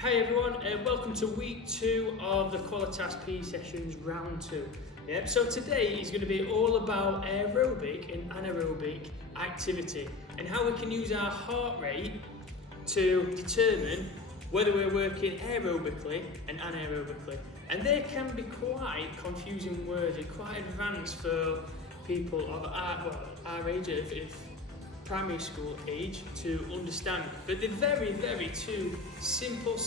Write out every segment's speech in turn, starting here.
Hey everyone, welcome to week 2 of the Qualitas PE sessions round 2. Yep, so today is going to be all about aerobic and anaerobic activity and how we can use our heart rate to determine whether we're working aerobically and anaerobically. And they can be quite confusing words and quite advanced for people of our age, of primary school age, to understand. But they're very two simple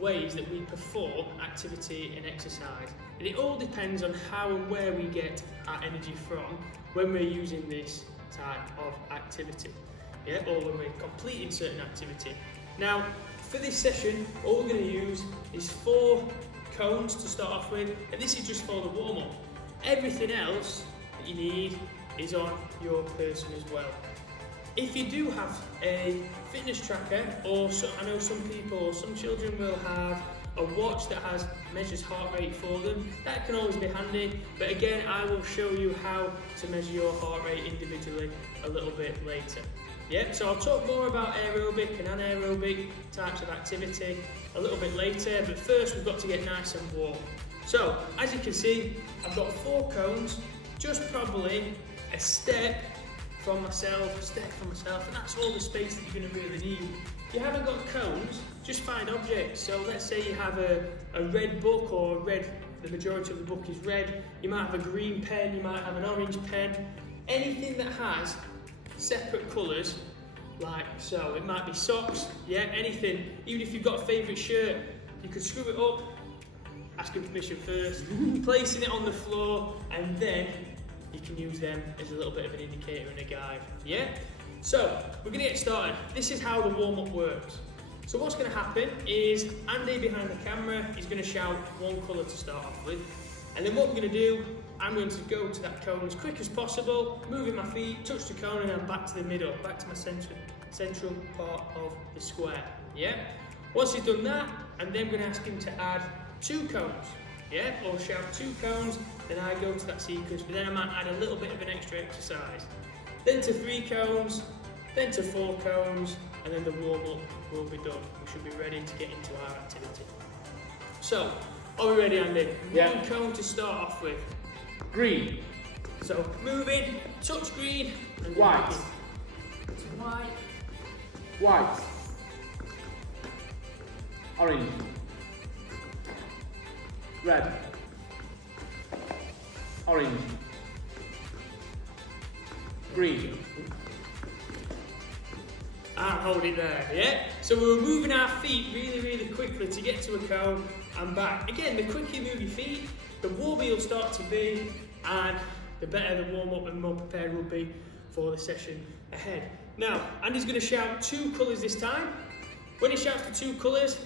ways that we perform activity and exercise. And it all depends on how and where we get our energy from when we're using this type of activity, or when we're completing certain activity. Now, for this session, all we're going to use is 4 cones to start off with, and this is just for the warm-up. Everything else that you need is on your person as well. If you do have a fitness tracker, or I know some people or some children will have a watch that measures heart rate for them, that can always be handy. But again, I will show you how to measure your heart rate individually a little bit later. So I'll talk more about aerobic and anaerobic types of activity a little bit later, but first we've got to get nice and warm. So as you can see, I've got 4 cones, just probably a step from myself, and that's all the space that you're going to really need. If you haven't got cones, just find objects. So let's say you have a red book, or the majority of the book is red. You might have a green pen, you might have an orange pen. Anything that has separate colours, like so. It might be socks, anything. Even if you've got a favourite shirt, you could screw it up, asking permission first, placing it on the floor, and then you can use them as a little bit of an indicator and a guide. So we're going to get started. This is how the warm-up works. So what's going to happen is Andy behind the camera is going to shout one colour to start off with, and then what we're going to do, I'm going to go to that cone as quick as possible, moving my feet, touch the cone, and then back to the middle, back to my central part of the square. Once he's done that, I'm then going to ask him to add 2 cones. Or shout 2 cones, then I go to that sequence, but then I might add a little bit of an extra exercise. Then to 3 cones, then to 4 cones, and then the warm-up will be done. We should be ready to get into our activity. So, are we ready, Andy? 1 cone to start off with. Green. So, moving, touch green, and white. To white. White. Orange. Red. Orange. Green. Hold it there, So we were moving our feet really quickly to get to a cone and back. Again, the quicker you move your feet, the warmer you'll start to be, and the better the warm-up and more prepared we'll be for the session ahead. Now, Andy's going to shout 2 colours this time. When he shouts for 2 colours,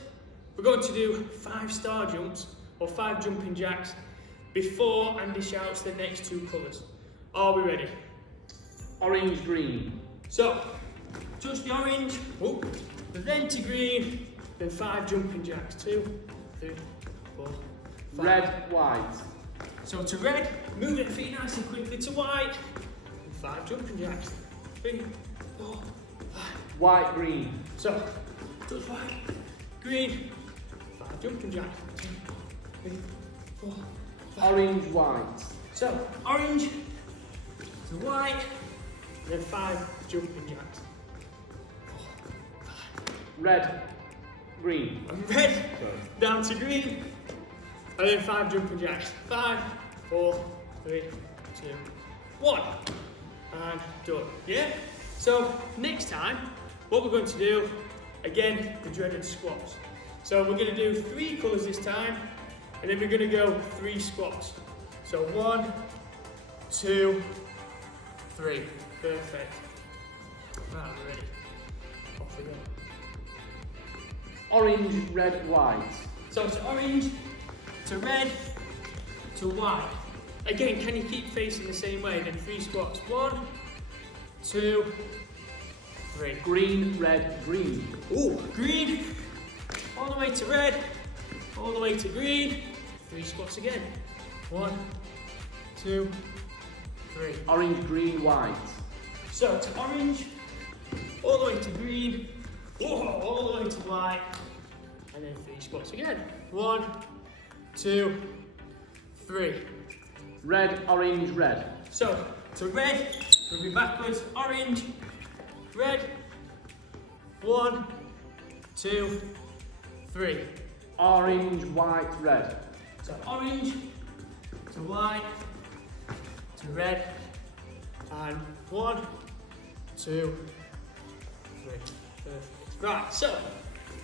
we're going to do 5 star jumps, or 5 jumping jacks, before Andy shouts the next 2 colours. Are we ready? Orange, green. So, touch the orange, then to green, then 5 jumping jacks. 2, 3, 4, 5. Red, white. So to red, moving the feet nice and quickly to white, and 5 jumping jacks. 3, 4, 5. White, green. So, touch white, green, 5 jumping jacks. 2, 3, 4, 5. Orange, white. So, orange to white, then 5 jumping jacks. 4, 5. Red, green. And red, down to green, and then 5 jumping jacks. 5, 4, 3, 2, 1. And done. So, next time, what we're going to do, again, the dreaded squats. So we're going to do 3 colours this time, and then we're going to go 3 squats. So 1, 2, 3. Perfect. Right, we're ready. Off we go. Orange, red, white. So it's orange, to red, to white. Again, can you keep facing the same way? Then 3 squats. 1, 2, 3. Green, red, green. Green, all the way to red, all the way to green. 3 squats again. 1, 2, 3. Orange, green, white. So to orange, all the way to green, all the way to white, and then 3 squats again. 1, 2, 3. Red, orange, red. So, to red, we'll be backwards, orange, red. 1, 2, 3. Orange, white, red. So orange to white to red, and 1, 2, 3. Perfect. Right, so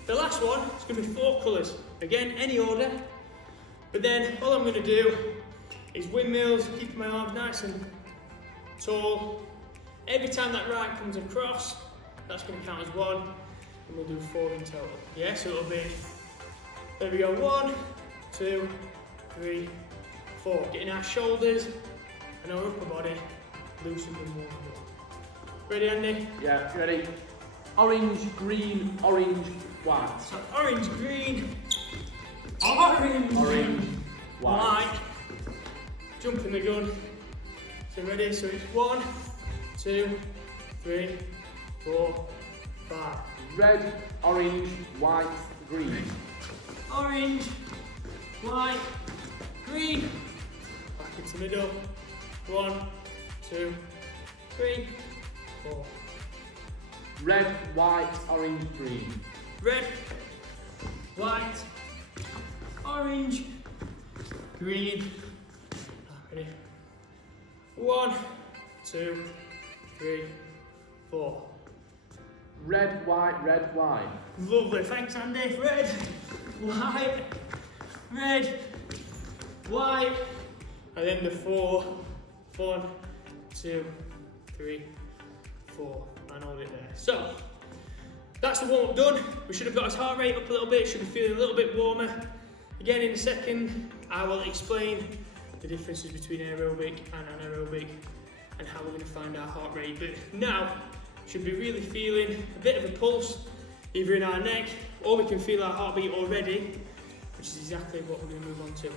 the last one is going to be 4 colours. Again, any order, but then all I'm going to do is windmills, keeping my arms nice and tall. Every time that right comes across, that's going to count as 1, and we'll do 4 in total. Yeah, so it'll be, there we go, 1, 2, 3, 4. Getting our shoulders and our upper body loosened and warmed up. Ready, Andy? Yeah, ready. Orange, green, orange, white. So orange, green, orange, white. Jumping the gun. So ready, so it's 1, 2, 3, 4, 5. Red, orange, white, green. Orange, white, green. Back into middle. 1, 2, 3, 4. Red, white, orange, green. Red, white, orange, green. Ready? 1, 2, 3, 4. Red, white, red, white. Lovely, thanks Andy. Red, white, red, white, and then the 4. 1, 2, 3, 4, and hold it there. So that's the warm up done. We should have got his heart rate up a little bit, should be feeling a little bit warmer. Again, in a second, I will explain the differences between aerobic and anaerobic and how we're going to find our heart rate. But now, should be really feeling a bit of a pulse, either in our neck, or we can feel our heartbeat already, which is exactly what we're going to move on to.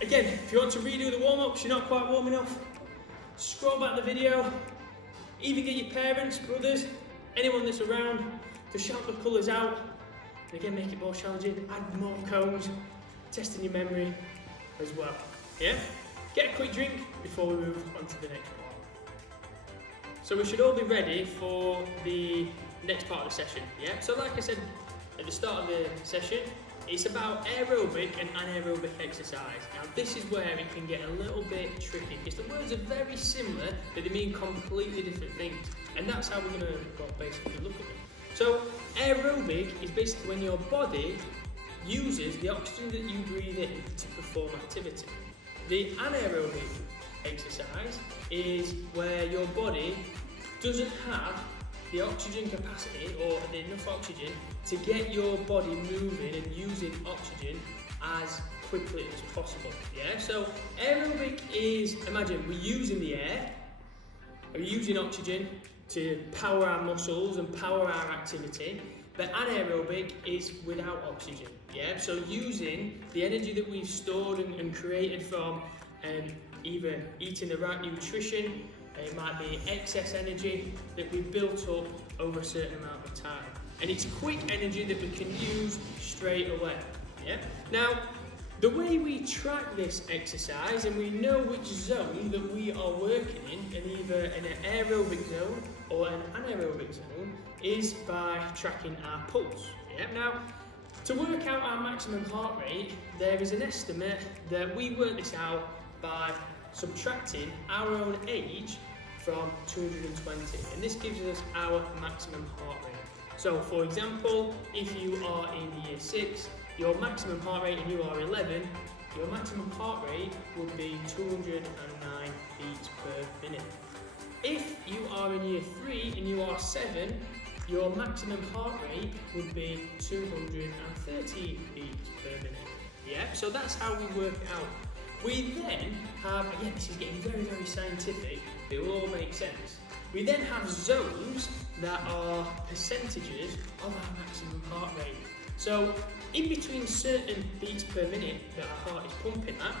Again, if you want to redo the warm-ups, you're not quite warm enough, scroll back the video, even get your parents, brothers, anyone that's around to shout the colours out, and again make it more challenging, add more cones, testing your memory as well. Yeah? Get a quick drink before we move on to the next part. So we should all be ready for the next part of the session. Yeah? So like I said at the start of the session, it's about aerobic and anaerobic exercise. Now this is where it can get a little bit tricky because the words are very similar but they mean completely different things, and that's how we're going to basically look at them. So aerobic is basically when your body uses the oxygen that you breathe in to perform activity. The anaerobic exercise is where your body doesn't have the oxygen capacity or enough oxygen to get your body moving and using oxygen as quickly as possible. Yeah, so aerobic is, imagine we're using the air, we're using oxygen to power our muscles and power our activity, but anaerobic is without oxygen. Yeah, so using the energy that we've stored and created from either eating the right nutrition, it might be excess energy that we've built up over a certain amount of time. And it's quick energy that we can use straight away. Yeah? Now, the way we track this exercise and we know which zone that we are working in either an aerobic zone or an anaerobic zone, is by tracking our pulse. Yeah? Now, to work out our maximum heart rate, there is an estimate that we work this out by subtracting our own age from 220, and this gives us our maximum heart rate. So for example, if you are in year 6, your maximum heart rate and you are 11, your maximum heart rate would be 209 beats per minute. If you are in year 3 and you are 7, your maximum heart rate would be 230 beats per minute. Yeah, so that's how we work it out. We then have, again, this is getting very, very scientific, it will all make sense. We then have zones that are percentages of our maximum heart rate. So in between certain beats per minute that our heart is pumping at,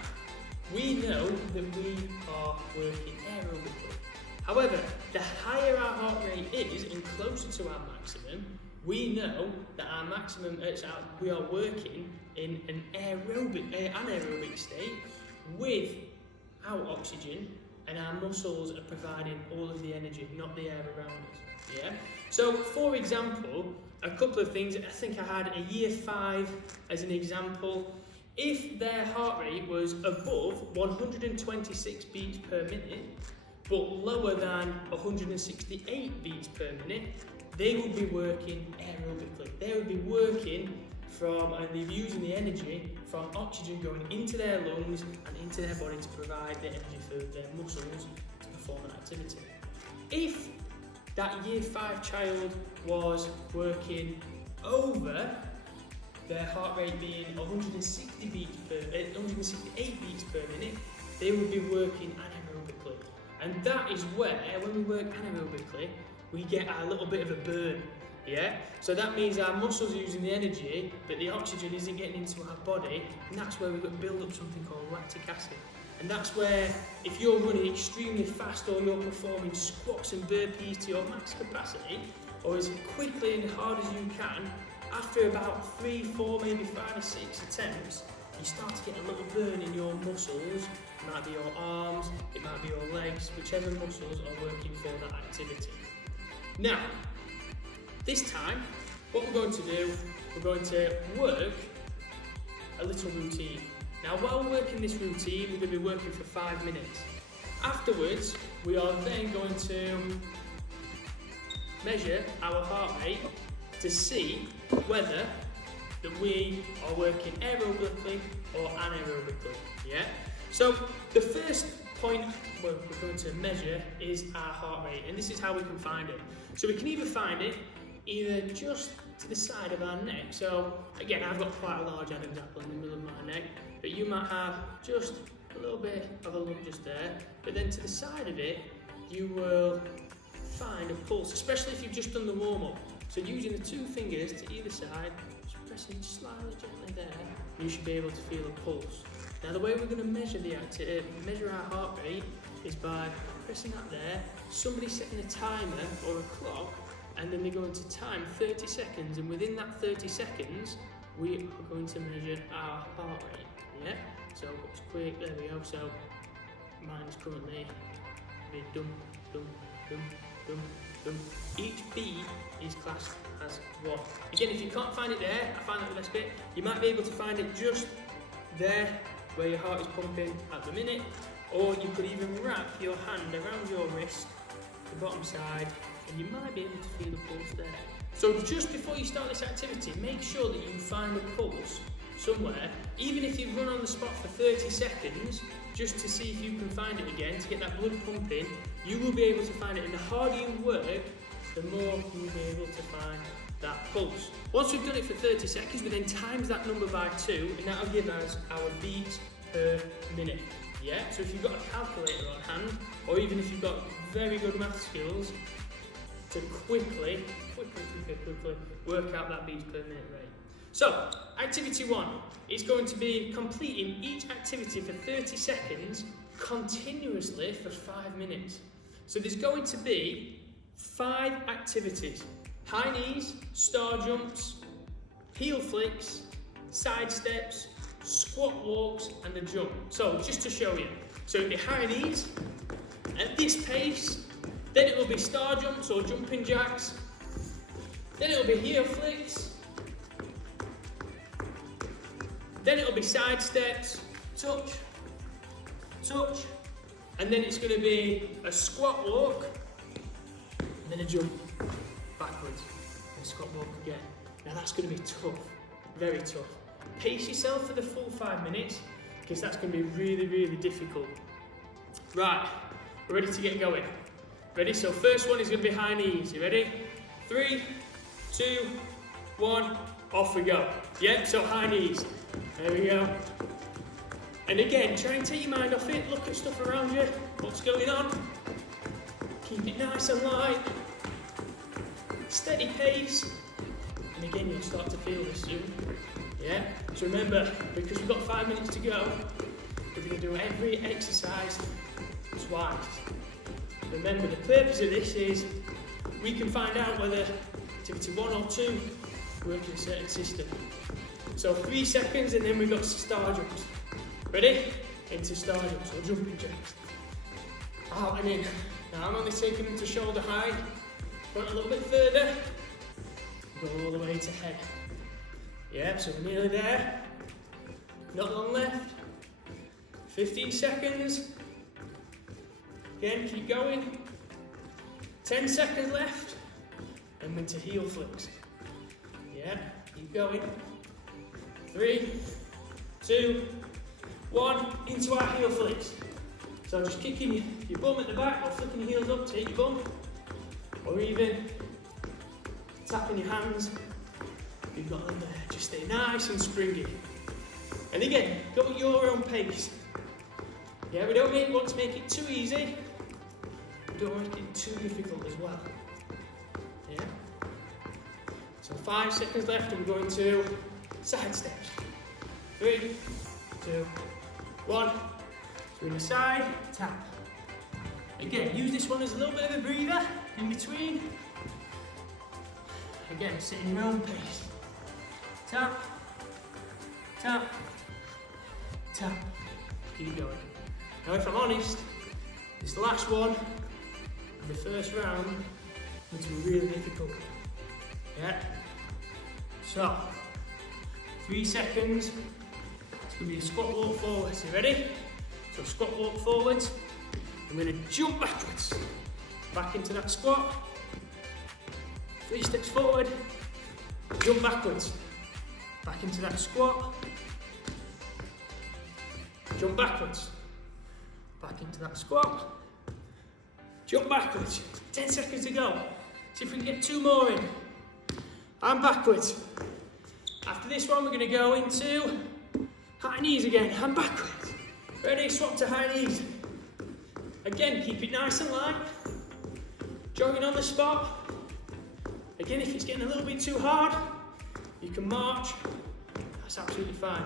we know that we are working aerobically. However, the higher our heart rate is and closer to our maximum, we know that our maximum, we are working in an anaerobic state without oxygen, and our muscles are providing all of the energy, not the air around us. Yeah. So, for example, a couple of things. I think I had a year 5 as an example. If their heart rate was above 126 beats per minute, but lower than 168 beats per minute, they would be working aerobically. They would be working from, and they're using the energy from oxygen going into their lungs and into their body to provide the energy for their muscles to perform an activity. If that year 5 child was working over their heart rate being 168 beats per minute, they would be working anaerobically. And that is where, when we work anaerobically, we get a little bit of a burn. Yeah? So that means our muscles are using the energy, but the oxygen isn't getting into our body, and that's where we've got to build up something called lactic acid. And that's where, if you're running extremely fast or you're performing squats and burpees to your max capacity, or as quickly and hard as you can, after about 3, 4, maybe 5 or 6 attempts, you start to get a little burn in your muscles. It might be your arms, it might be your legs, whichever muscles are working for that activity. Now, this time, what we're going to do, we're going to work a little routine. Now, while working this routine, we're going to be working for 5 minutes. Afterwards, we are then going to measure our heart rate to see whether that we are working aerobically or anaerobically. Yeah? So, the first point we're going to measure is our heart rate, and this is how we can find it. So we can either find it either just to the side of our neck. So again, I've got quite a large Adam's apple in the middle of my neck, but you might have just a little bit of a lump just there. But then to the side of it, you will find a pulse, especially if you've just done the warm-up. So using the 2 fingers to either side, just pressing slightly gently there, you should be able to feel a pulse. Now the way we're going to measure measure our heart rate is by pressing that there, somebody setting a timer or a clock, and then they're going to time 30 seconds, and within that 30 seconds, we are going to measure our heart rate. Yeah? So it's quick, there we go. So mine is currently dum, dum, dum, dum, dum. Each beat is classed as 1. Again, if you can't find it there, I find that the best bit. You might be able to find it just there, where your heart is pumping at the minute, or you could even wrap your hand around your wrist, the bottom side, and you might be able to feel the pulse there. So just before you start this activity, make sure that you find a pulse somewhere, even if you run on the spot for 30 seconds, just to see if you can find it again, to get that blood pumping. You will be able to find it, and the harder you work, the more you will be able to find that pulse. Once we've done it for 30 seconds, we then times that number by 2, and that will give us our beats per minute. Yeah, so if you've got a calculator on hand, or even if you've got very good math skills, to quickly work out that beats per minute rate. So, activity 1 is going to be completing each activity for 30 seconds continuously for 5 minutes. So there's going to be 5 activities: high knees, star jumps, heel flicks, side steps, squat walks, and the jump. So just to show you, so it'll be high knees at this pace, then it will be star jumps or jumping jacks, then it will be heel flicks, then it will be side steps, touch, touch, and then it's going to be a squat walk, and then a jump backwards, and a squat walk again. Now that's going to be tough, very tough. Pace yourself for the full 5 minutes, because that's going to be really, really difficult. Right, we're ready to get going. Ready? So first one is going to be high knees. You ready? 3, 2, 1, off we go. Yeah, so high knees. There we go. And again, try and take your mind off it. Look at stuff around you. What's going on? Keep it nice and light. Steady pace. And again, you'll start to feel this soon. Yeah? So remember, because we've got 5 minutes to go, we're going to do every exercise twice. Remember, the purpose of this is we can find out whether activity 1 or 2, working a certain system. So 3 seconds and then we've got star jumps. Ready? Into star jumps or jumping jacks. Out and in. Now I'm only taking them to shoulder high. Front a little bit further. Go all the way to head. Yeah, so we're nearly there. Not long left. 15 seconds. Again, keep going. 10 seconds left. And we're into heel flicks. Yeah, keep going. 3, 2, 1, into our heel flicks. So just kicking your bum at the back or flicking your heels up to hit your bum. Or even tapping your hands. You've got them there. Just stay nice and springy. And again, go at your own pace. Yeah, we don't want to make it too easy. We don't want to make it too difficult as well. Yeah. So 5 seconds left and we're going to side steps. 3, 2, 1. So in the side, tap. Again, use this one as a little bit of a breather in between. Again, sit in your own pace. Tap, tap, tap. Keep going. Now if I'm honest, this last one, the first round, was really difficult. Yeah. So, 3 seconds. It's going to be a squat walk forwards. You ready? So squat walk forwards. I'm going to jump backwards. Back into that squat. 3 steps forward. Jump backwards. Back into that squat. Jump backwards. Back into that squat. Jump backwards. 10 seconds to go. See if we can get 2 more in. And backwards. After this one, we're going to go into high knees again. And backwards. Ready? Swap to high knees. Again, keep it nice and light. Jogging on the spot. Again, if it's getting a little bit too hard, you can march. That's absolutely fine.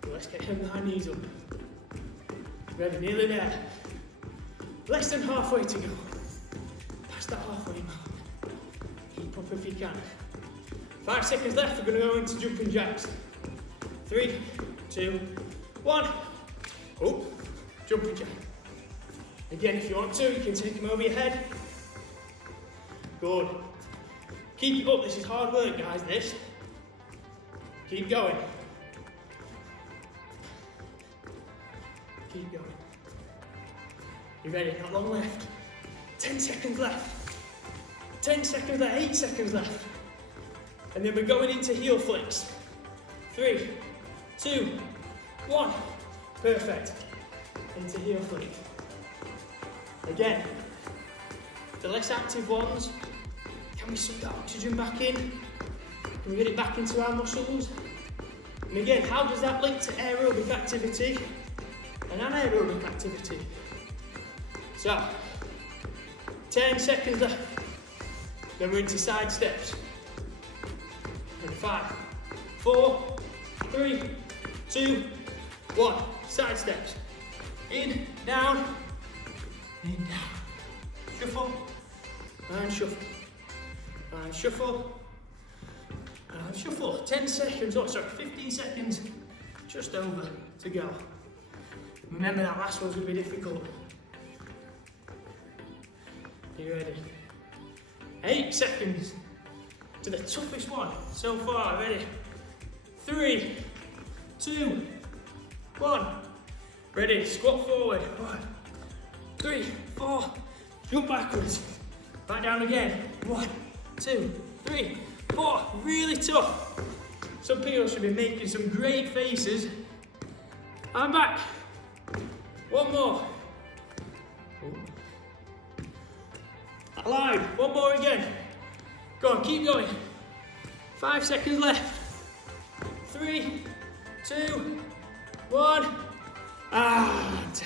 But let's get him high knees up. Ready? Nearly there. Less than halfway to go. Past that halfway mark. Keep up if you can. 5 seconds left. We're going to go into jumping jacks. 3, 2, 1. Oh, jumping jack. Again, if you want to, you can take them over your head. Good. Keep it up. This is hard work, guys. This. Keep going. Keep going. You ready? Not long left. 10 seconds left. 10 seconds left. 8 seconds left. And then we're going into heel flicks. 3, 2, 1. Perfect. Into heel flick. Again. The less active ones. Can we suck that oxygen back in? Can we get it back into our muscles? And again, how does that link to aerobic activity and anaerobic activity? So, 10 seconds left. Then we're into side steps. And 5, 4, 3, 2, 1. Side steps. In, down, shuffle, and shuffle, and shuffle, and shuffle. 10 seconds, 15 seconds, just over to go. Remember that last one's going to be difficult. You ready? 8 seconds to the toughest one so far. Ready? 3, 2, 1. Ready? Squat forward. 1, 3, 4. Jump backwards. Back down again. 1, 2, 3, 4. Really tough. Some people should be making some great faces. I'm back. 1 more. I lied. 1 more again. Go on, keep going. 5 seconds left. 3, 2, 1. And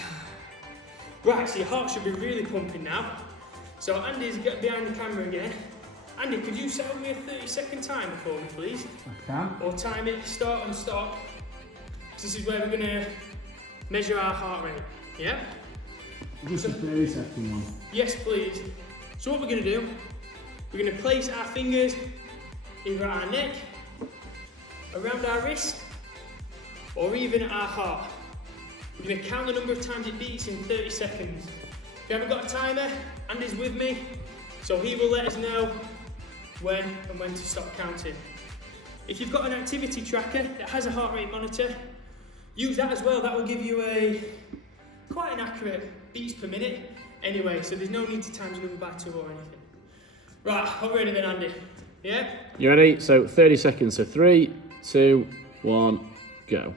right, so your heart should be really pumping now. So Andy's get behind the camera again. Andy, could you set me a 30-second timer for me, please? I can. Or time it, start and stop. This is where we're going to measure our heart rate. Yeah? Just a 30-second one. Yes, please. So what we're going to do We're going to place our fingers either at our neck, around our wrist, or even at our heart. We're going to count the number of times it beats in 30 seconds. If you haven't got a timer, Andy's with me, so he will let us know when and when to stop counting. If you've got an activity tracker that has a heart rate monitor, use that as well. That will give you quite an accurate beats per minute anyway, so there's no need to times number by 2 or anything. Right, I'm ready then, Andy. Yeah? You ready? So 30 seconds. So 3, 2, 1, go.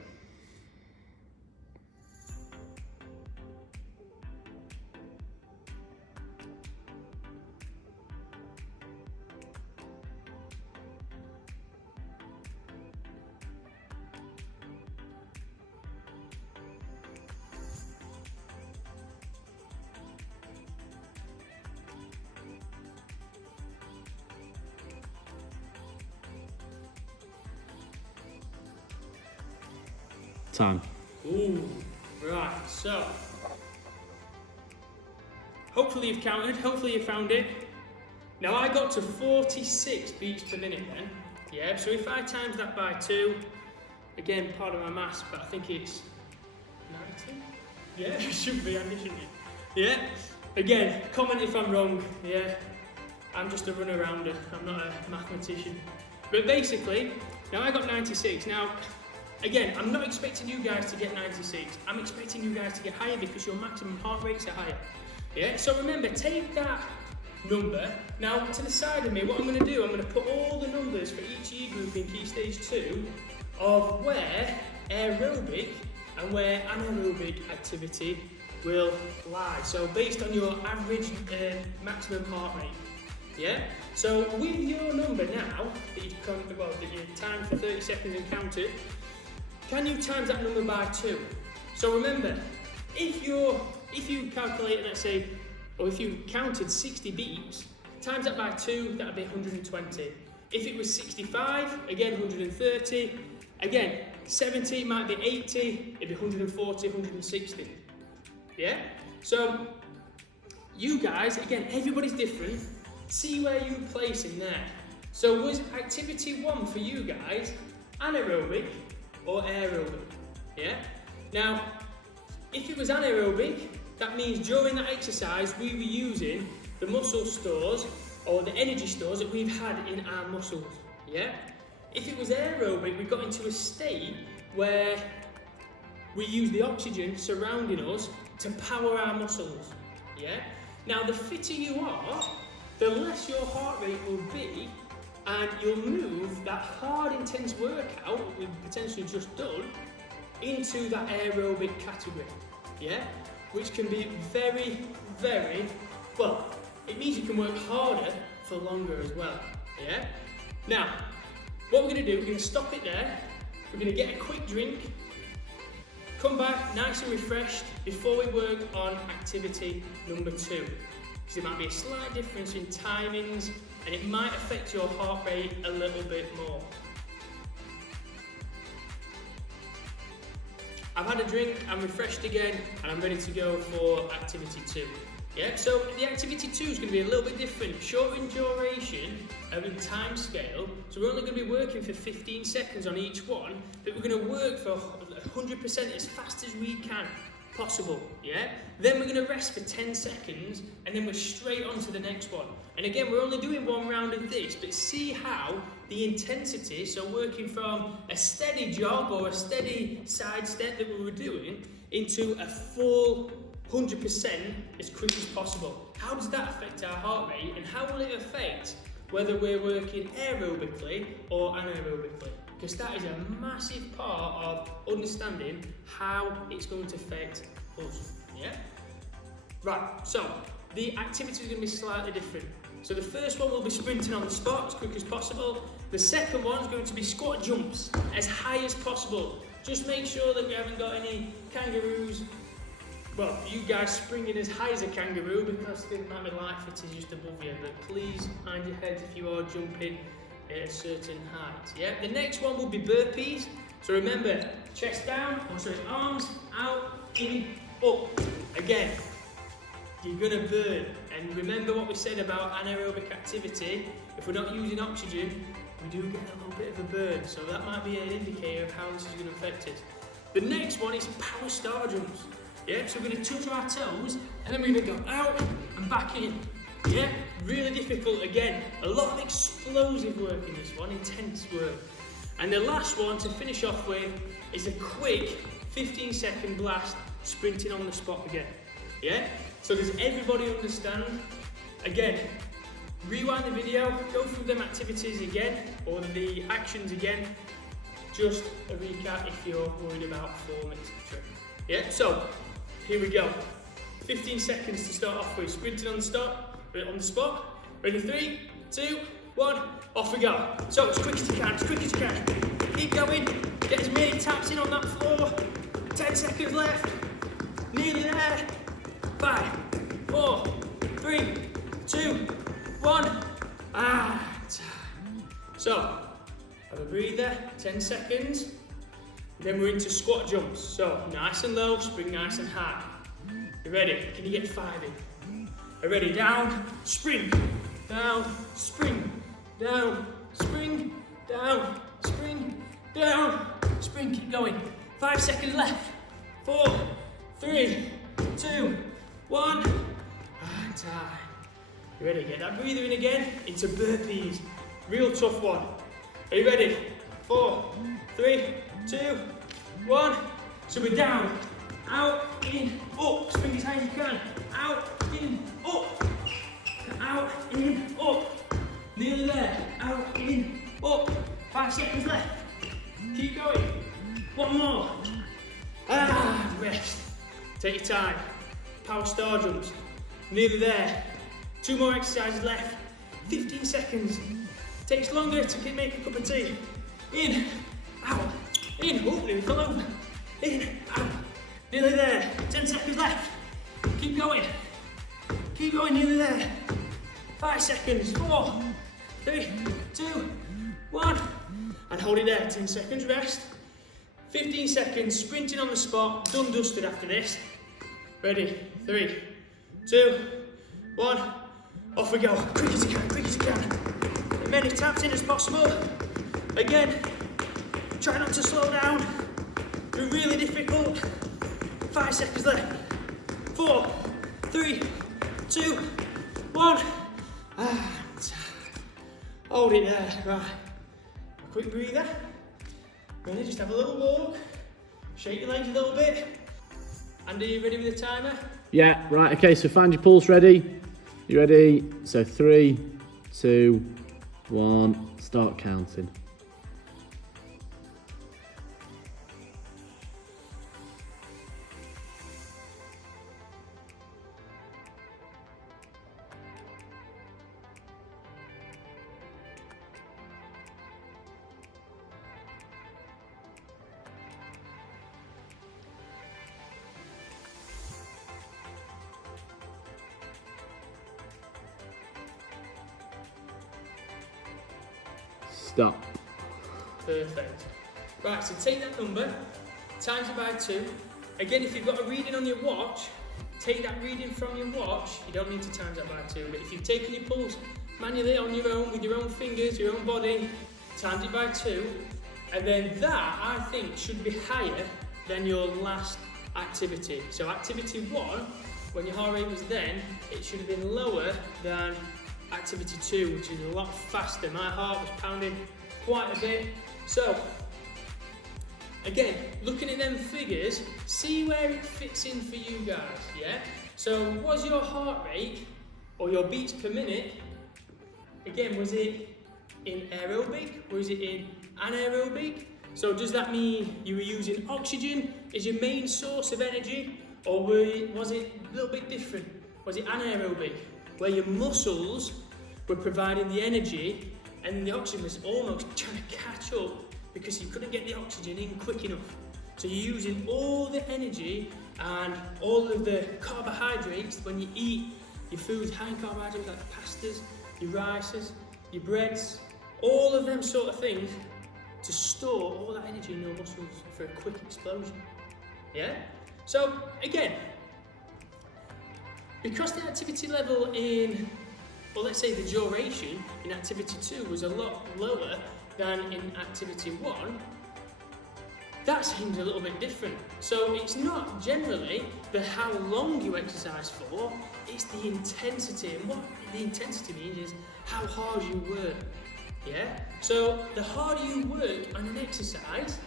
Time. Ooh, right, so hopefully you've counted, hopefully you found it. Now I got to 46 beats per minute then, yeah, so if I times that by 2, again, part of my maths, but I think it's 90? Yeah, it should be, Andy, shouldn't it? Yeah, again, comment if I'm wrong, yeah, I'm just a run-arounder, I'm not a mathematician. But basically, now I got 96, now, again, I'm not expecting you guys to get 96. I'm expecting you guys to get higher because your maximum heart rates are higher. Yeah, so remember, take that number. Now, to the side of me, what I'm going to do, I'm going to put all the numbers for each year group in Key Stage 2 of where aerobic and where anaerobic activity will lie. So based on your average maximum heart rate. Yeah? So with your number now, that you've timed for 30 seconds and counted, can you times that number by 2? So remember, if you calculated, let's say, or if you counted 60 beats, times that by 2, that would be 120. If it was 65, again 130. Again, 70 might be 80, it'd be 140, 160. Yeah? So, you guys, again, everybody's different. See where you place in there. So was activity 1 for you guys anaerobic or aerobic? Yeah? Now, if it was anaerobic, that means during that exercise we were using the muscle stores or the energy stores that we've had in our muscles. Yeah? If it was aerobic, we got into a state where we use the oxygen surrounding us to power our muscles. Yeah? Now, the fitter you are, the less your heart rate will be, and you'll move that hard, intense workout that we've potentially just done into that aerobic category. Yeah? Which can be very, very, well, it means you can work harder for longer as well. Yeah? Now, what we're going to do, we're going to stop it there. We're going to get a quick drink, come back nice and refreshed before we work on activity number 2. Because there might be a slight difference in timings and it might affect your heart rate a little bit more. I've had a drink, I'm refreshed again, and I'm ready to go for activity 2. Yeah, so the activity 2 is going to be a little bit different, shorter in duration and in time scale. So we're only going to be working for 15 seconds on each one, but we're going to work for 100% as fast as we can possible. Yeah. Then we're going to rest for 10 seconds, and then we're straight on to the next one. And again, we're only doing one round of this, but see how the intensity, so working from a steady jog or a steady side step that we were doing into a full 100% as quick as possible. How does that affect our heart rate, and how will it affect whether we're working aerobically or anaerobically? Because that is a massive part of understanding how it's going to affect us. Yeah? Right, so the activity is going to be slightly different. So the first one will be sprinting on the spot as quick as possible. The second one is going to be squat jumps as high as possible. Just make sure that we haven't got any kangaroos. Well, you guys springing as high as a kangaroo, because there might be light fitters just above you, but please mind your heads if you are jumping at a certain height. Yeah. The next one will be burpees. So remember, chest down, arms out, in, up. Again, you're gonna burn. And remember what we said about anaerobic activity, if we're not using oxygen, we do get a little bit of a burn. So that might be an indicator of how this is gonna affect us. The next one is power star jumps. Yeah, so we're gonna touch our toes, and then we're gonna go out and back in. Yeah, really difficult again. A lot of explosive work in this one, intense work. And the last one to finish off with is a quick 15-second blast, sprinting on the spot again. Yeah? So does everybody understand? Again, rewind the video, go through them activities again, or the actions again. Just a recap if you're worried about form, etc. Yeah, so here we go. 15 seconds to start off with, sprinting on the spot. Ready, 3, 2, 1, off we go. So as quick as you can, as quick as you can. Keep going, get as many taps in on that floor. 10 seconds left, nearly there. 5, 4, 3, 2, 1, and so, have a breather, 10 seconds. Then we're into squat jumps. So nice and low, spring nice and high. You ready? Can you get 5 in? Are you ready? Down, spring, down, spring, down, spring, down, spring, down, spring. Keep going. 5 seconds left. 4, 3, 2, 1, and time. You ready? Get that breather in again into burpees. Real tough one. Are you ready? 4, 3, 2, 1. So we're down, out, in, up. Spring as high as you can. Out, in, up. Out, in, up. Nearly there. Out, in, up. 5 seconds left. Keep going. One more. Rest. Take your time. Power star jumps. Nearly there. 2 more exercises left. 15 seconds. Takes longer to make a cup of tea. In, out, in. Oh, nearly fell over. In, out. Nearly there. 10 seconds left. Keep going. Keep going, nearly there. 5 seconds. 4, 3, 2, 1. And hold it there. 10 seconds rest. 15 seconds, sprinting on the spot. Done, dusted after this. Ready? 3, 2, 1. Off we go. Quick as you can, quick as you can. As many taps in as possible. Again, try not to slow down. They're really difficult. 5 seconds left. 4, 3, 2, 1. And hold it there. Right. A quick breather. Ready? Just have a little walk. Shake your legs a little bit. Andy, you ready with the timer? Yeah, right, okay, so find your pulse ready. You ready? So 3, 2, 1, start counting. Stop. Perfect. Right, so take that number, times it by 2. Again, if you've got a reading on your watch, take that reading from your watch. You don't need to times that by 2, but if you've taken your pulse manually on your own, with your own fingers, your own body, times it by 2, and then that, I think, should be higher than your last activity. So activity 1, when your heart rate was then, it should have been lower than activity 2, which is a lot faster. My heart was pounding quite a bit. So, again, looking at them figures, see where it fits in for you guys, yeah? So, was your heart rate, or your beats per minute, again, was it in aerobic, or is it in anaerobic? So does that mean you were using oxygen as your main source of energy, or was it a little bit different? Was it anaerobic, where your muscles were providing the energy and the oxygen was almost trying to catch up because you couldn't get the oxygen in quick enough? So you're using all the energy and all of the carbohydrates when you eat your foods, high in carbohydrates like pastas, your rices, your breads, all of them sort of things to store all that energy in your muscles for a quick explosion. Yeah? So again, Because the activity level in, well, let's say the duration in activity 2 was a lot lower than in activity 1, that seems a little bit different. So it's not generally the how long you exercise for, it's the intensity. And what the intensity means is how hard you work. Yeah? So the harder you work on an exercise,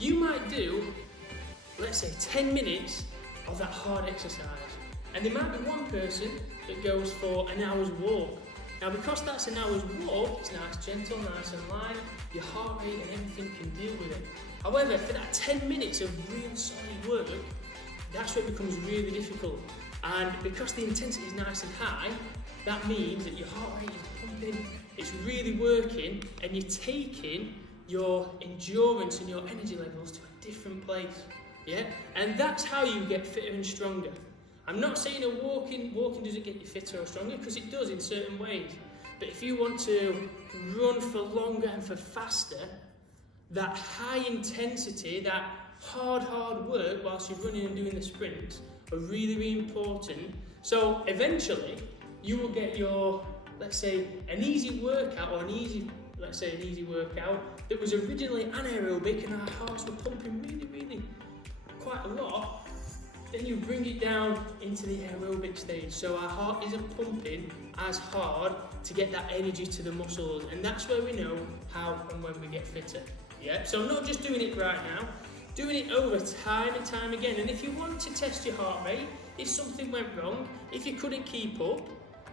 you might do, let's say 10 minutes of that hard exercise. And there might be one person that goes for an hour's walk. Now because that's an hour's walk, it's nice, gentle, nice and light, your heart rate and everything can deal with it. However, for that 10 minutes of real solid work, that's where it becomes really difficult. And because the intensity is nice and high, that means that your heart rate is pumping, it's really working, and you're taking your endurance and your energy levels to a different place. Yeah? And that's how you get fitter and stronger. I'm not saying walking doesn't get you fitter or stronger, because it does in certain ways. But if you want to run for longer and for faster, that high intensity, that hard work whilst you're running and doing the sprints are really, really important. So eventually you will get your, let's say, an easy workout or an easy workout that was originally anaerobic and our hearts were pumping really, really quite a lot. Then you bring it down into the aerobic stage, so our heart isn't pumping as hard to get that energy to the muscles, and that's where we know how and when we get fitter. Yeah, so not just doing it right now, doing it over time and time again. And if you want to test your heart rate, if something went wrong, if you couldn't keep up,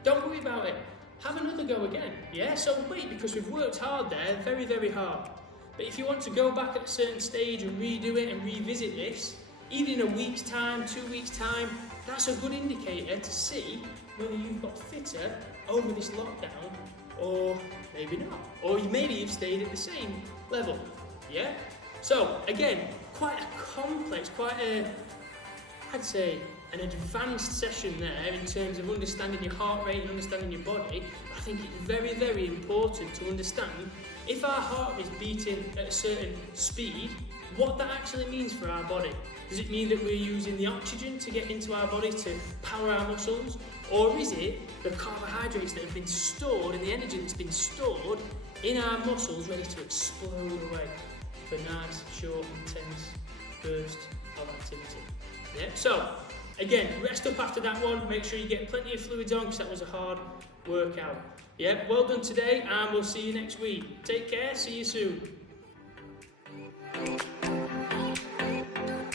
don't worry about it. Have another go again. Yeah, so wait, because we've worked hard there, very, very hard. But if you want to go back at a certain stage and redo it and revisit this, even in a week's time, 2 weeks' time, that's a good indicator to see whether you've got fitter over this lockdown or maybe not. Or maybe you've stayed at the same level. Yeah? So, again, quite a complex, I'd say, an advanced session there in terms of understanding your heart rate and understanding your body. I think it's very, very important to understand if our heart is beating at a certain speed, what that actually means for our body. Does it mean that we're using the oxygen to get into our body to power our muscles? Or is it the carbohydrates that have been stored and the energy that's been stored in our muscles ready to explode away for nice, short, intense bursts of activity? Yeah? So, again, rest up after that one. Make sure you get plenty of fluids on because that was a hard workout. Yeah, well done today and we'll see you next week. Take care, see you soon.